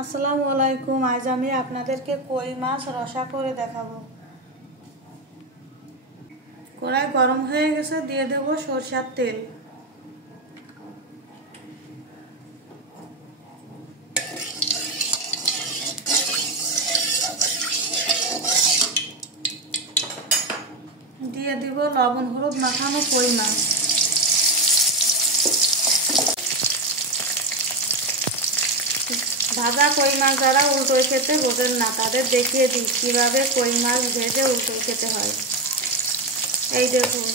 আসসালামু আলাইকুম। আজ আমি আপনাদেরকে কই মাছ রসা করে দেখাবো। কড়াই গরম হয়ে গেছে, দিয়ে দেব সরষের তেল। দিয়ে দিব লবণ হলুদ মাখানো কই মাছ। ভাজা কই মাছ যারা উল্টোই খেতে বোঝেন না, তাদের দেখিয়ে দিই কিভাবে কই মাছ ভেজে উল্টোই খেতে হয়। এই দেখুন,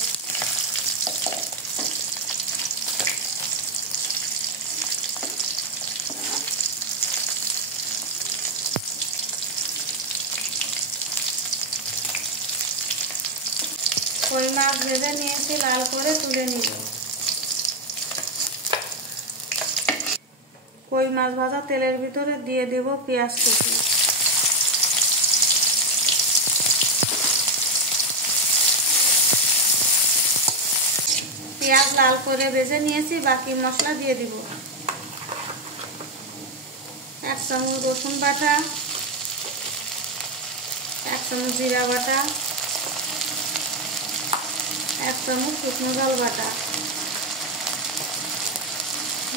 কই মাছ ভেজে নিয়েছি, লাল করে তুলে নিব। কই মাছ ভাজা তেলের ভিতরে দিয়ে দেব পেঁয়াজ কুচি। পেঁয়াজ লাল করে ভেজে নিয়েছি, বাকি মশলা দিয়ে দিব। 1 চামচ রসুন বাটা, 1 চামচ জিরা বাটা, 1 চামচ শুকনো ঝাল বাটা,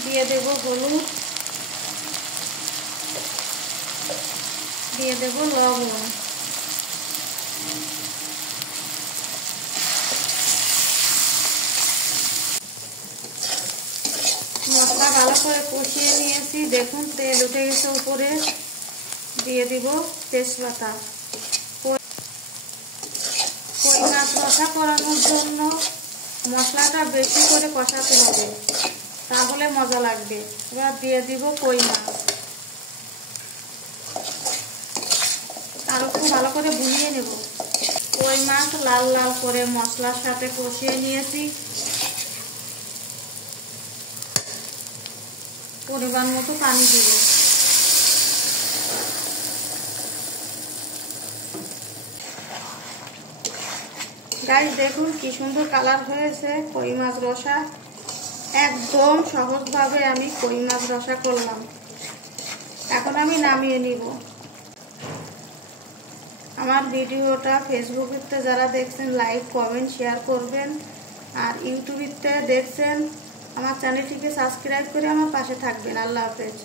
দিয়ে দেব হলুদ, দিয়ে দেব লবণ। মশলা ভালো করে কষিয়ে নিয়েছি, দেখুন তেল উঠে গেছে উপরে। দিয়ে দিব তেজপাতা। কই মাছ রসা করানোর জন্য মশলাটা বেশি করে কষাতে হবে, তাহলে মজা লাগবে। এবার দিয়ে দিব কই মাছ, আর একটু ভালো করে ভুনিয়ে নেব। কই মাছ লাল লাল করে মশলার সাথে কষিয়ে নিয়েছি। পরিমাণ মতো পানি দিব। গাইস দেখুন কি সুন্দর কালার হয়েছে কই মাছ রসা। একদম সহজভাবে আমি কই মাছ রসা করলাম। এখন আমি নামিয়ে নিব। আমার ভিডিওটা ফেসবুকেতে যারা দেখছেন লাইক কমেন্ট শেয়ার করবেন, আর ইউটিউবেতে দেখছেন আমার চ্যানেলটিকে সাবস্ক্রাইব করে আমার পাশে থাকবেন। আল্লাহ হাফেজ।